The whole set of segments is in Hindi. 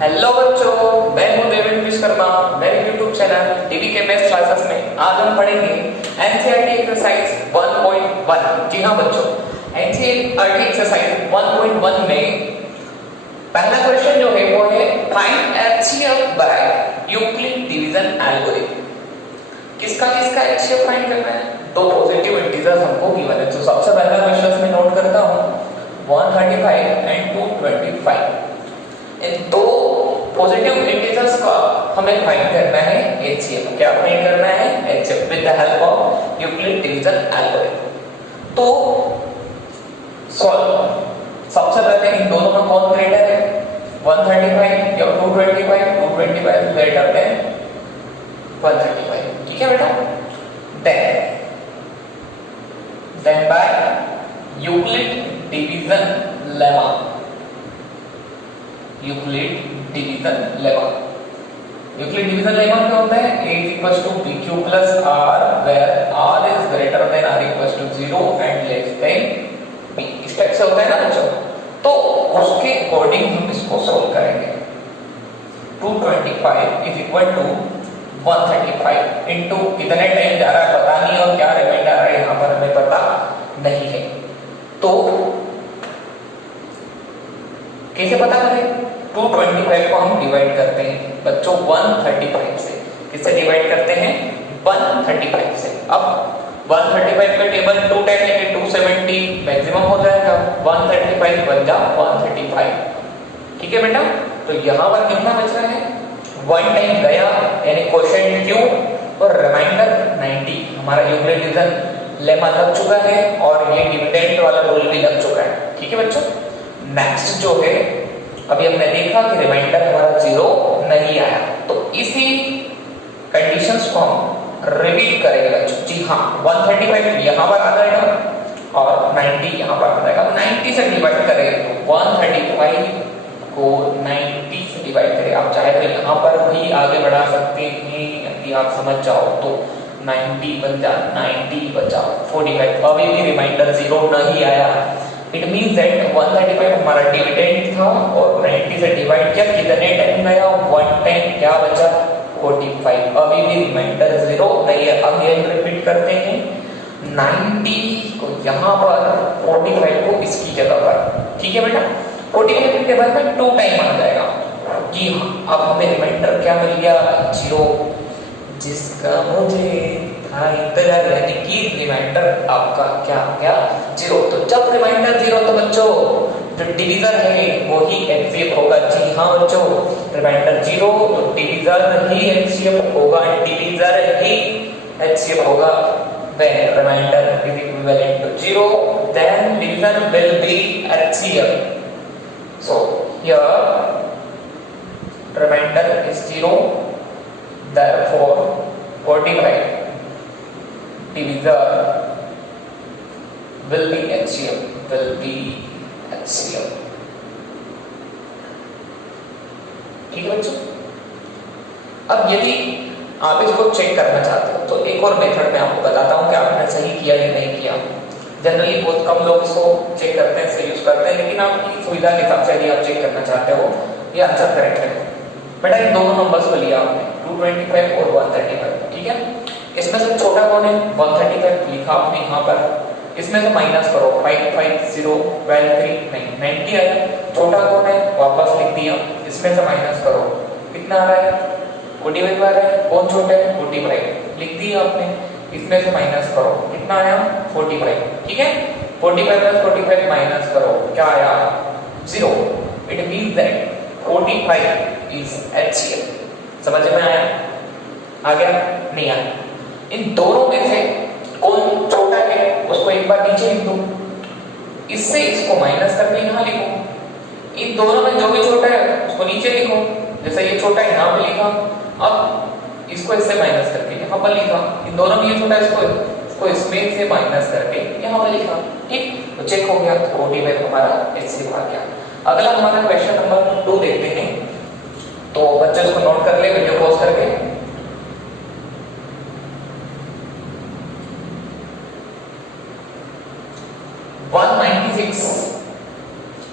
हेलो बच्चों, मैं हूं देवेंद्र विश्वकर्मा। मेरे YouTube चैनल टीवी के बेस्ट क्लासेस में आज हम पढ़ेंगे एनसीईआरटी एक्सरसाइज 1.1। जी हाँ बच्चों, एनसीईआरटी एक्सरसाइज 1.1 में पहला क्वेश्चन जो है वो है find HCF by Euclid division algorithm. किसका एचसीएफ फाइंड करना है? दो पॉजिटिव इंटीजर्स हमको गिवन है। तो सबसे पहला क्वेश्चन में नोट करता हूं 135 एंड 225। इन दो पॉजिटिव इंटीजर्स का हमें फाइंड करना है एचसीएफ। क्या फाइंड करना है? HCF with the help of Euclid division algorithm. तो सॉल्व। सबसे पहले इन दोनों में कौन ग्रेटर है? 135 या 225? 225 ग्रेटर देन 135। ठीक है बेटा। Then by Euclid division lemma. Euclid division lemma क्या होता है? A equals to PQ plus R where R is greater than R equals to 0 and less than P। इस टाइप से होता है ना बच्चों। तो उसके अकॉर्डिंग हम इसको सॉल्व करेंगे। 225 is equal to 135 into कितने टाइम जा रहा है पता नहीं, और क्या रिमाइंडर आ रहा है यहाँ पर हमें पता नहीं है। तो कैसे पता करें? 225 को हम डिवाइड करते हैं बच्चों 135 से। किससे डिवाइड करते हैं? 135 से। अब 135 का टेबल 2 टाइम लेके 270 मैक्सिमम हो जाएगा। 135 बन जा 135। ठीक है बेटा। तो यहाँ पर कितना बच रहा है? 1 टाइम गया यानी क्वोशिएंट क्यों, और रिमाइंडर 90। हमारा यूक्लिड डिवीजन लेमा लग चुका है और ये डिविडेंड वाला रूल भी लग चुका है। ठीक है बच्चों। नेक्स्ट जो है, अभी हमने देखा कि रिमाइंडर हमारा 0 नहीं आया, तो इसी कंडीशंस को हम रिपीट करेंगे बच्चों। जी हाँ, 135 यहाँ पर आ जाएगा और 90 यहाँ पर आ जाएगा। 90 से डिवाइड करेंगे तो 135 को 90 से डिवाइड करें। आप चाहे तो यहाँ पर भी आगे बढ़ा सकते हैं, यदि आप समझ जाओ तो 90 बन जा 90 बचा 45। अभी भी रिमाइंडर 0 नहीं आया। इट मींस दैट 135 हमारा डिविडेंड था और 90 से डिवाइड किया, कितने टाइम गया? 1 टाइम। क्या बचा? 45। अभी भी रिमाइंडर 0 नहीं है। अब ये रिपीट करते हैं 90 को यहाँ पर, 45 को इसकी जगह पर। ठीक है बेटा। 45 के टेबल में 2 टाइम आ जाएगा। जी हाँ, अब हमें रिमाइंडर क्या मिल गया? 0, जिसका मुझे था इंतजार, यानी कि रिमाइंडर आपका क्या गया? 0। तो जब रिमाइंडर 0 तो बच्चों जो डिवीजर है वो ही एचसीएफ होगा। जी हाँ बच्चों, रिमाइंडर 0 तो डिवीजर ही एचसीएफ होगा, डिवीजर ही एचसीएफ होगा। When remainder is equivalent to 0 then divisor will be HCF. So here remainder is 0, therefore 45 divisor will be HCF, will be HCF। ठीक है बच्चों। अब यदि आप इसको चेक करना चाहते हो तो एक और मेथड मैं आपको बताता हूं कि आपने सही किया या नहीं किया। जनरली बहुत कम लोग इसको चेक करते हैं, इसे यूज करते हैं, लेकिन आपकी सुविधा के हिसाब से यदि आप चेक करना चाहते हो ये आंसर करेक्ट है। बेटा इन दोनों नंबर्स को लिया आपने 225 और 135। ठीक है। इसमें से छोटा कौन है? 135 लिखा आपने यहाँ पर। इसमें से माइनस करो 550 12 3 9 90 आया। छोटा कौन है? वापस लिख दिया। इसमें से माइनस करो, कितना आ रहा है? 45 आ रहा है। कौन छोटा है? 45 लिख दिया आपने। इसमें से माइनस करो, कितना आया? 45। ठीक है। 45 प्लस 45 माइनस करो, क्या आया? 0। It means that 45 is HCF। समझ में आया? आ गया? नहीं आया? इन दोनों में से कौन छोटा है उसको एक बार नीचे लिख दो, इससे इसको माइनस करके यहाँ लिखो। इन दोनों में जो भी छोटा है उसको नीचे लिखो। जैसे ये छोटा है यहाँ पे लिखा, अब इसको इससे माइनस करके यहाँ पर लिखा। इन दोनों में ये छोटा है, इसको इसमें से माइनस करके यहाँ पर लिखा। ठीक, तो चेक हो गया। 45 हमारा HCF आ गया। अगला हमारा क्वेश्चन नंबर 2 देखते हैं। तो बच्चे इसको नोट कर ले वीडियो पॉज करके।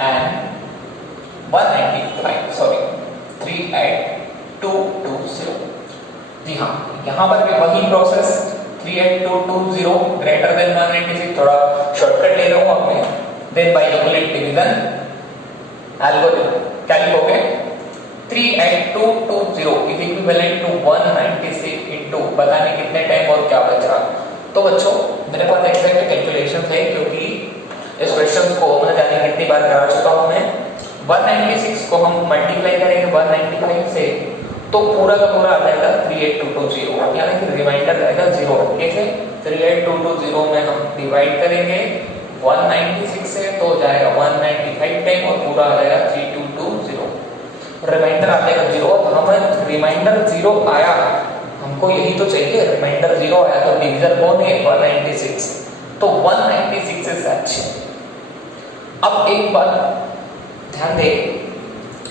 and 195 sorry 3820। जी हाँ, यहाँ पर भी वही प्रोसेस 38220 ग्रेटर देन 196, थोड़ा शॉर्टकट ले रहा हूँ अब मैं। Then by Euclid division algorithm क्या लिखोगे, 38220 इज इक्विवेलेंट टू 196 इनटू पता नहीं कितने टाइम और क्या बच रहा। तो बच्चों मेरे पास एग्जैक्ट कैलकुलेशन है, क्योंकि इस क्वेश्चन को मैं जाने कितनी बार करा चुका हूं मैं। 196 को हम मल्टीप्लाई करेंगे 195 से, तो पूरा का पूरा आ जाएगा 38220, यानी कि रिमाइंडर रहेगा 0। कैसे, 38220 में हम डिवाइड करेंगे 196 से, तो जाएगा 195 टाइम और पूरा आ जाएगा 3220, रिमाइंडर आ जाएगा 0। हमें रिमाइंडर 0 आया, हमको यही तो चाहिए, रिमाइंडर 0 आया तो डिवीजर कौन है, 196, तो 196 इज सच। अब एक बात ध्यान दे,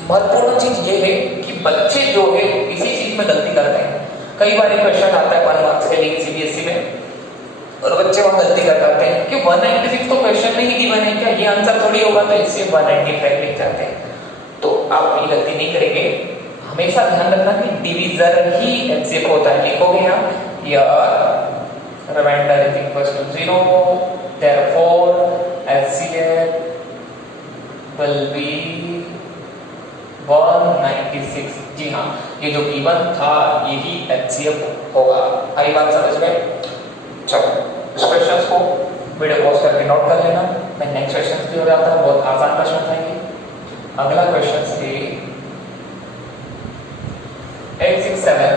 महत्वपूर्ण चीज ये है कि बच्चे जो है इसी चीज में गलती करते हैं। कई बार क्वेश्चन आता है 1 मार्क्स के लिए सीबीएसई में, और बच्चे वहां गलती कर जाते हैं कि 196 तो क्वेश्चन में ही गिवन है, क्या ये आंसर थोड़ी होगा, तो इससे 195 लिख जाते हैं। तो आप ये गलती नहीं करेंगे, हमेशा ध्यान रखना कि डिवीजर ही एचसीएफ होता है। लिखोगे आप या remainder is equal to 0, therefore HCF will be 196। जी हाँ, ये जो गिवन था यही एचसीएफ होगा। आई बात समझ में? चलो इस क्वेश्चन को वीडियो पॉज करके नोट कर लेना, मैं नेक्स्ट क्वेश्चन की ओर जाता हूँ। बहुत आसान क्वेश्चन था ये। अगला क्वेश्चन है 867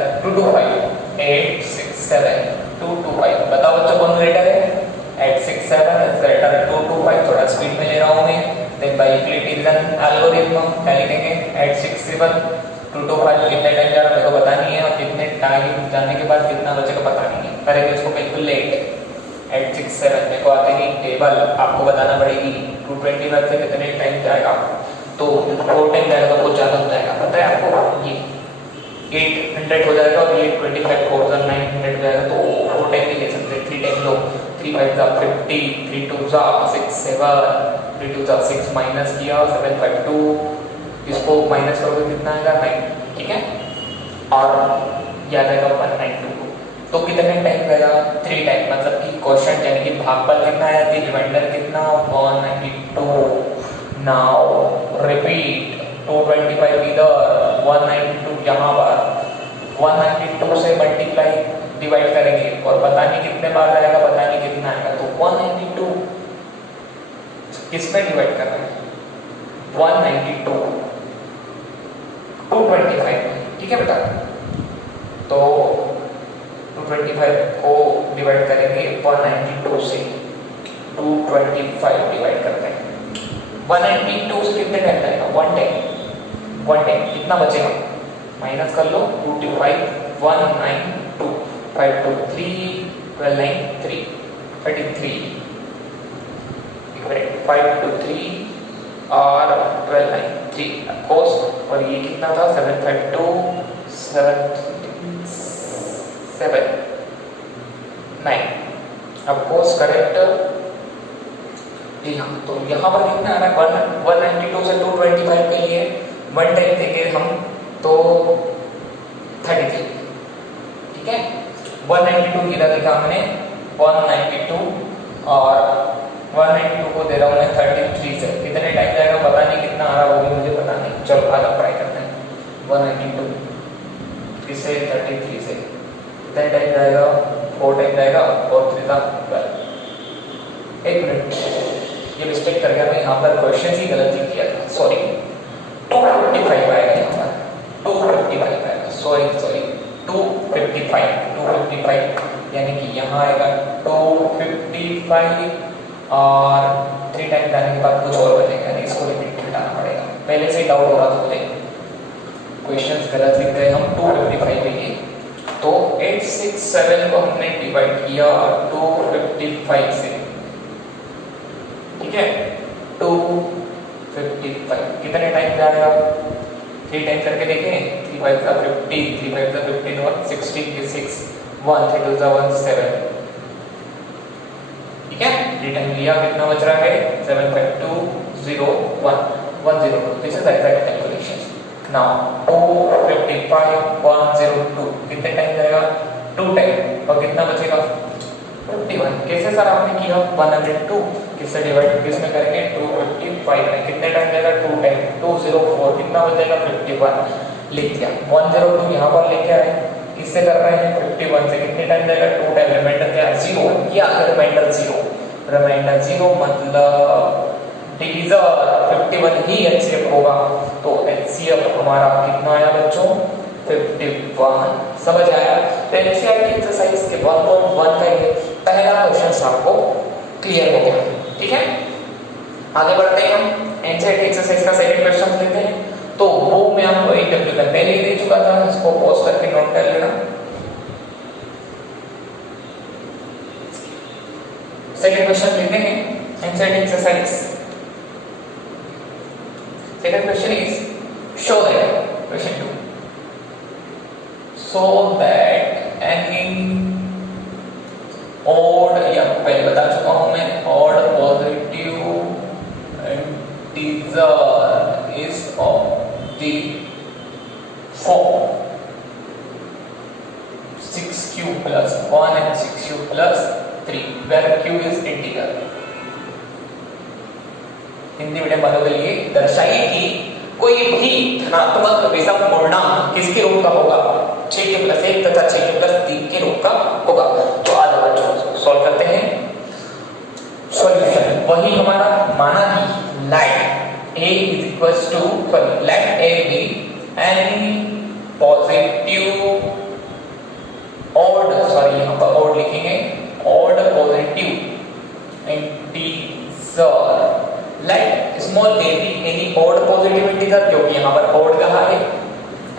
बताओ बच्चों कौन ग्रेटर है, 867 इज ग्रेटर 225। थोड़ा स्पीड में ले रहा हूं मैं। Then by Euclid division algorithm क्या लिखेंगे, 867 225 कितने टाइम जा रहा मेरे को पता नहीं है, और कितने टाइम जाने के बाद कितना बचेगा पता नहीं है। करेंगे इसको कैलकुलेट। 867 मेरे को आते ही टेबल आपको बताना पड़ेगी, 225 से कितने टाइम जाएगा, तो 4 टाइम जाएगा तो कुछ ज्यादा हो जाएगा, पता है आपको। ये 800 हो जाएगा और ये 25 4900 हो जाएगा, तो 4 टाइम नहीं ले सकते, 3 टाइम लो। 3 5 जा 50, 3 2 जा 6 7, 3 2 जा 6 माइनस किया 7 5 2, इसको माइनस करोगे कितना आएगा 9, ठीक है। और ये आ जाएगा 192, तो कितने टाइम गया, 3 टाइम, मतलब कि क्वेश्चन यानी कि भागफल कितना है, रिमाइंडर कितना 192। नाउ रिपीट 225 इधर, 192 यहाँ पर, 192 से मल्टीप्लाई डिवाइड करेंगे और पता नहीं कितने बार आएगा, पता नहीं कितना आएगा, तो 192 किसमें डिवाइड करना है, 192 225, ठीक है बेटा। तो 225 को डिवाइड करेंगे 192 से, 225 डिवाइड करते हैं 192 से कितने टाइम जाएगा, 1 टाइम कितना बचेगा, माइनस कर लो 225 192 5 2 3 12 9 3 33 5 2 3 और 12 9 3 कोस, और ये कितना था 7 5 2 7 7 9। अब कोस करेक्ट, जी हाँ, तो यहाँ पर कितना आ रहा है 192 से 225 के लिए 1 टाइम देंगे हम तो 33, ठीक है। 192 गिरा देखा हमने 192 और 192 को दे रहा हूँ मैं 33 से, कितने टाइम जाएगा पता नहीं, कितना आ रहा वो भी मुझे पता नहीं। चलो आज ट्राई करते हैं 192 से 33 से कितने टाइम जाएगा, 4 टाइम जाएगा और 3 12। एक मिनट, ये मिस्टेक कर गया मैं, यहाँ पर क्वेश्चन ही गलती किया था, सॉरी। 255 आएगा यहाँ पर, 255 आएगा, सॉरी 255 यानी कि यहाँ आएगा 255 और 3 टाइम जाने के बाद कुछ और बचेगा, इसको लिमिट घटाना पड़ेगा। पहले से डाउट हो रहा था मुझे, क्वेश्चन गलत लिख गए हम, 255 लिए, तो 867 को हमने डिवाइड किया 255 से, ठीक है। 255 कितने टाइम जाएगा, 3 टाइम करके देखें, 3 5 का 50, 3 5 का 15 और 16 के 6, 1 3 2 जा 1 7, ठीक है। 3 टाइम लिया, कितना बच रहा है 7 5 2 0 1 1 0 2। This is exact calculation. Now 255 102 कितने टाइम जाएगा 2 टाइम और कितना बचेगा 51 कैसे सर आपने किया 102 किससे डिवाइड किसमें करेंगे 255 में कितने टाइम जाएगा 2 टाइम 204 कितना बचेगा 51 लिख दिया 102 यहाँ पर लेके आए किससे कर रहे हैं 51 से कितने टाइम जाएगा 2 टाइम रिमाइंडर क्या 0 ये आ गया रिमाइंडर 0 मतलब डिवीजर 51 ही एचसीएफ होगा तो एचसीएफ हमारा कितना आया बच्चों 51 समझ आया तो एनसीईआरटी एक्सरसाइज के 1.1 का ये पहला क्वेश्चन आपको क्लियर हो गया ठीक है आगे बढ़ते हैं हम एनसीईआरटी एक्सरसाइज का सेकंड क्वेश्चन लेते हैं तो वो मैं आपको एक डब्ल्यू का पहले ही दे चुका था इसको पॉज करके नोट कर लेना सेकंड क्वेश्चन लेते हैं NCERT exercise second question is show that question 2 so that any odd या पहले बता चुका हूं मैं odd positive integer is of the form 6q plus 1 and 6q plus 3 where q is integer Hindi medium वालों के लिए दर्शाइए कि कोई भी धनात्मक विषम पूर्णांक किसके रूप का होगा 6 के प्लस 1 तथा 6 के प्लस 3 के रूप का होगा तो आज बच्चों सॉल्व करते हैं सॉल्यूशन वही हमारा माना कि light a is equals to let a be any positive odd यहाँ पर odd लिखेंगे odd positive integer let small a be any odd positive integer क्योंकि यहाँ पर odd कहा है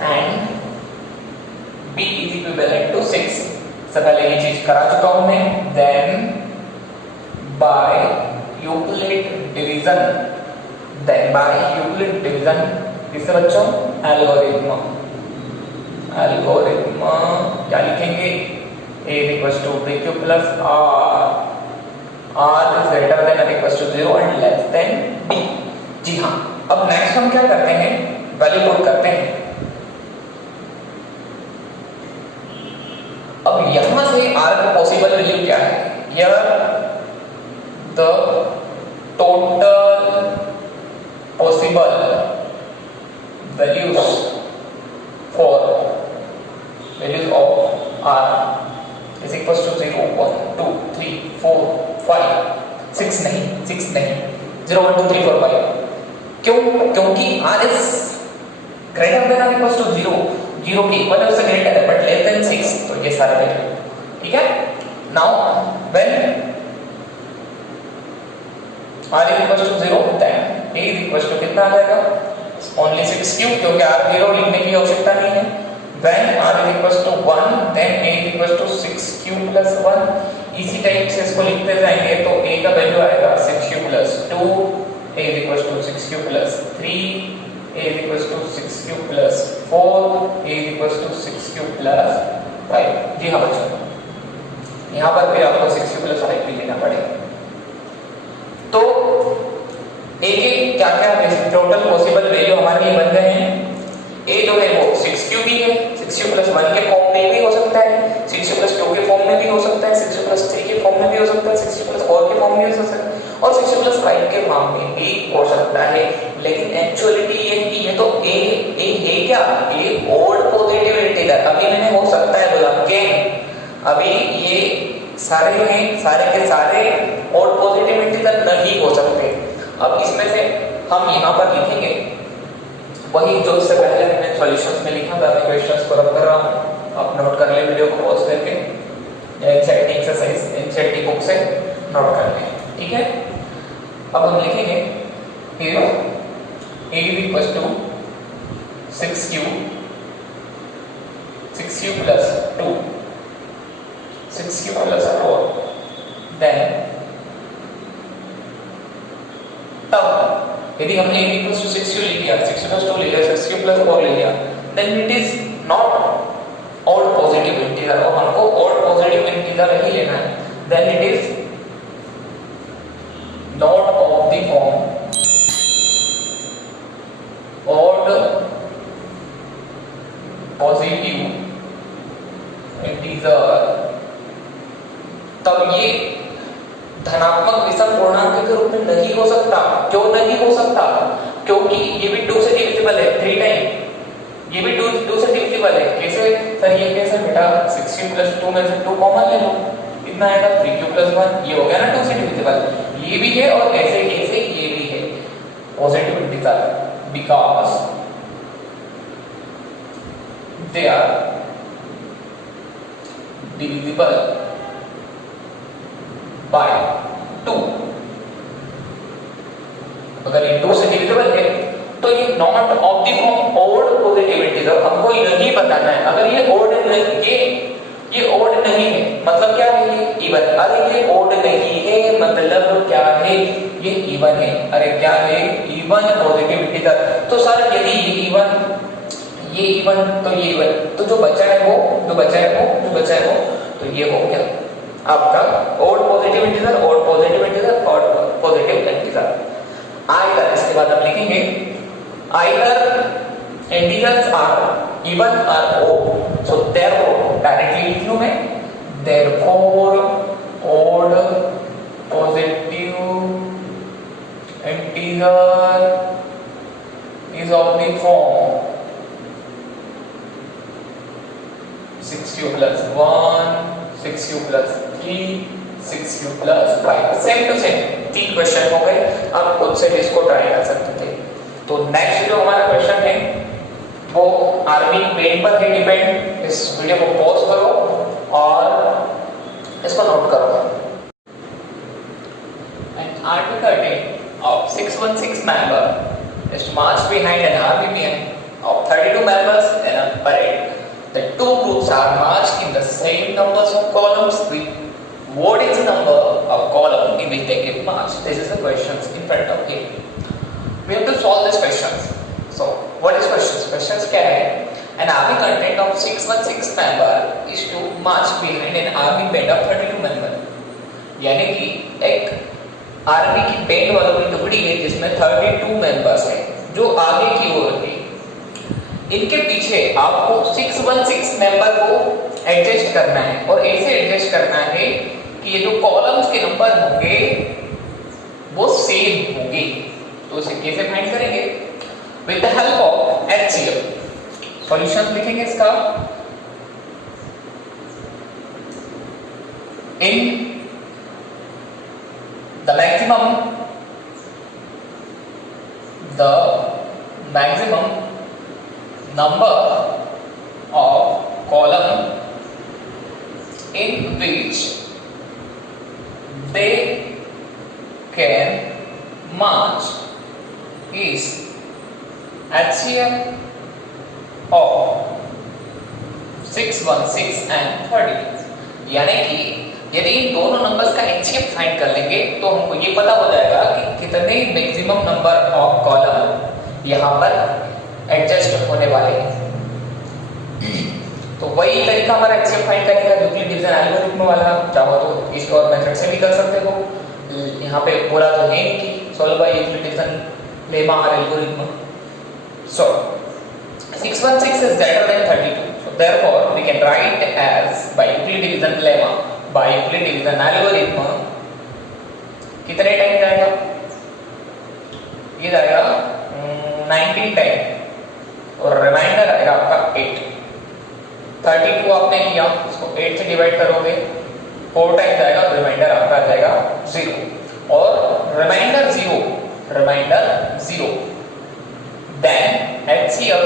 and b is equivalent to 6 सबसे पहले ये चीज करा चुका हूं मैं then by Euclid division किससे बच्चों एल्गोरिथम क्या लिखेंगे a is equals to bq plus r is greater than or equals to 0 and less than b जी हाँ अब नेक्स्ट हम क्या करते हैं वैल्यू पुट करते हैं अब यहां से r का पॉसिबल वैल्यू क्या है here the total possible values for values of r is equals to 0 1 2 3 4 5 6 नहीं 0 1 2 3 4 5 क्यों क्योंकि r is greater than or equals to 0 0 के इक्वल उससे ग्रेटर है बट लेस देन 6 तो ये सारे वैल्यू ठीक है now when r is equals to 0 then a is equals to कितना आ जाएगा ओनली 6q क्योंकि r 0 लिखने की आवश्यकता नहीं है when r is equals to 1 then a is equals to 6q plus 1 इसी टाइप से इसको लिखते जाएंगे तो a का वैल्यू आएगा 6q plus 2 a is equals to 6q plus 3 a is equals to 6q plus 4 a is equals to 6q plus 5 जी हाँ बच्चों यहाँ पर फिर आपको 6q plus 5 भी लेना पड़ेगा तो a के क्या क्या टोटल पॉसिबल वैल्यू हमारे लिए बन गए हैं a जो है वो 6q भी है 6q plus 1 के फॉर्म में भी हो सकता है 6q plus 2 के फॉर्म में भी हो सकता है 6q plus 3 के फॉर्म में भी हो सकता है 6q plus 4 के फॉर्म में भी हो सकता है और 6q plus 5 के फॉर्म में भी हो सकता है लेकिन एक्चुअलिटी ये है कि ये तो a है क्या a ओड पॉजिटिव इंटीजर अभी मैंने हो सकता है बोला कैन अभी ये सारे हैं सारे के सारे ओड पॉजिटिव इंटीजर नहीं हो सकते अब इसमें से हम यहाँ पर लिखेंगे वही जो इससे पहले मैंने सॉल्यूशंस में लिखा था मैं क्वेश्चंस को रब कर रहा हूँ आप नोट कर ले वीडियो को पॉज करके एनसीईआरटी एक्सरसाइज एनसीईआरटी बुक से नोट कर लें ठीक है अब हम लिखेंगे here a is equals to 6q plus 2 6q plus 4 then तब यदि हमने a equals to 6q ले लिया 6q plus 2 ले लिया 6q plus 4 ले लिया then it is not odd positive integer और हमको odd positive integer ही लेना है then it is not of the form odd positive integer, तब ये धनात्मक विषम पूर्णांक के रूप में नहीं हो सकता। क्यों नहीं हो सकता? क्योंकि ये भी 2 से डिविजिबल है 3 टाइम, ये भी 2 से डिविजिबल है। कैसे सर? ये कैसे बेटा? 60 प्लस 2 में से 2 कॉमन ले लो, कितना आएगा? 3 प्लस 1, ये हो गया ना 2 से डिविजिबल। ये भी है और ऐसे कैसे ये भी है positive integer, because they are divisible by 2। अगर ये 2 से डिविजिबल है तो ये not of the form odd positive integer, हमको यही बताना है। अगर ये ओड नहीं, ये ओड नहीं है मतलब क्या है? ये इवन। अरे ये ओड नहीं है मतलब क्या है? ये इवन है। अरे क्या है? Even positive integer. तो सर यदि ये इवन तो ये इवन, तो जो बचा है वो तो ये हो गया आपका odd positive integer, odd positive integer, odd positive integer. Either, इसके बाद हम लिखेंगे आइदर इंटीजर्स आर इवन और ओड, सो देयरफॉर डायरेक्टली लिख लूं मैं, therefore odd positive integer is of the form 6u plus 1, 6u plus 3, 6u plus 5। Same to same 3 question हो गए। आप खुद से इसको ट्राई कर सकते थे। तो नेक्स्ट जो हमारा क्वेश्चन है वो आर्मी पेन पर है डिपेंड। इस वीडियो को पॉज करो और इसको नोट करो। An army curtain of 616 members is to march behind an army of 32 members in a parade. The two groups are marched in the same numbers of columns with what is the number of column in which they get marched? This is the questions in front of you. We have to solve these questions. So, what is questions? Questions क्या है? An army contingent of 616 member is to march behind an army band of 32 members. यानी कि एक आर्मी की बैंड वालों की टुकड़ी है जिसमें 32 मेंबर्स हैं जो आगे की ओर है। इनके पीछे आपको 616 मेंबर को एडजस्ट करना है और ऐसे एडजस्ट करना है कि ये जो कॉलम्स के नंबर होंगे वो सेम होंगे। तो इसे कैसे फाइंड करेंगे? With the help of HCF. Solution लिखेंगे इसका। In the maximum number of column in which they can march is HCF of 616 and 30। यानी कि यदि इन दोनों नंबर्स का HCF फाइंड कर लेंगे तो हमको ये पता हो जाएगा कि कितने मैक्सिमम नंबर ऑफ कॉलम यहाँ पर एडजस्ट होने वाले हैं। तो वही तरीका हमारा HCF फाइंड करने का यूक्लिड डिवीजन एल्गोरिथम वाला। चाहो तो इस और मेथड से भी कर सकते हो। यहाँ पे बोला तो है नहीं कि solve by Euclid division lemma और algorithm. So 616 is greater than 32, so therefore we can write as by Euclid division lemma, by Euclid division algorithm कितने टाइम जाएगा? ये जाएगा 19 टाइम और रिमाइंडर आएगा आपका 8। 32 आपने लिया, इसको 8 से डिवाइड करोगे 4 टाइम जाएगा, रिमाइंडर आपका आ जाएगा 0 और रिमाइंडर 0 देन HCF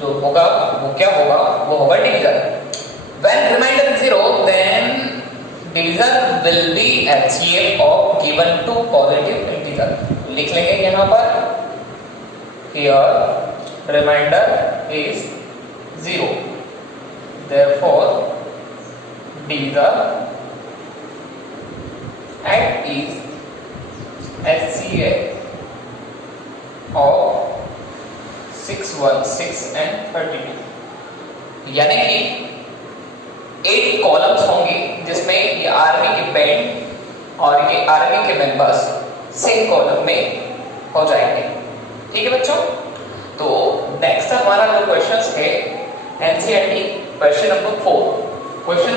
जो होगा वो क्या होगा? वो होगा division. When remainder is 0, then division will be HCF of given two positive integer। लिख लेंगे यहाँ पर here remainder is 0, therefore divisor at is HCF of 616 and 32। यानी कि 8 कॉलम्स होंगे जिसमें ये आर्मी की बैंड और ये आर्मी के मेंबर्स सेम कॉलम में हो जाएंगे। ठीक है बच्चों। तो नेक्स्ट हमारा जो क्वेश्चन है NCERT क्वेश्चन नंबर 4 क्वेश्चन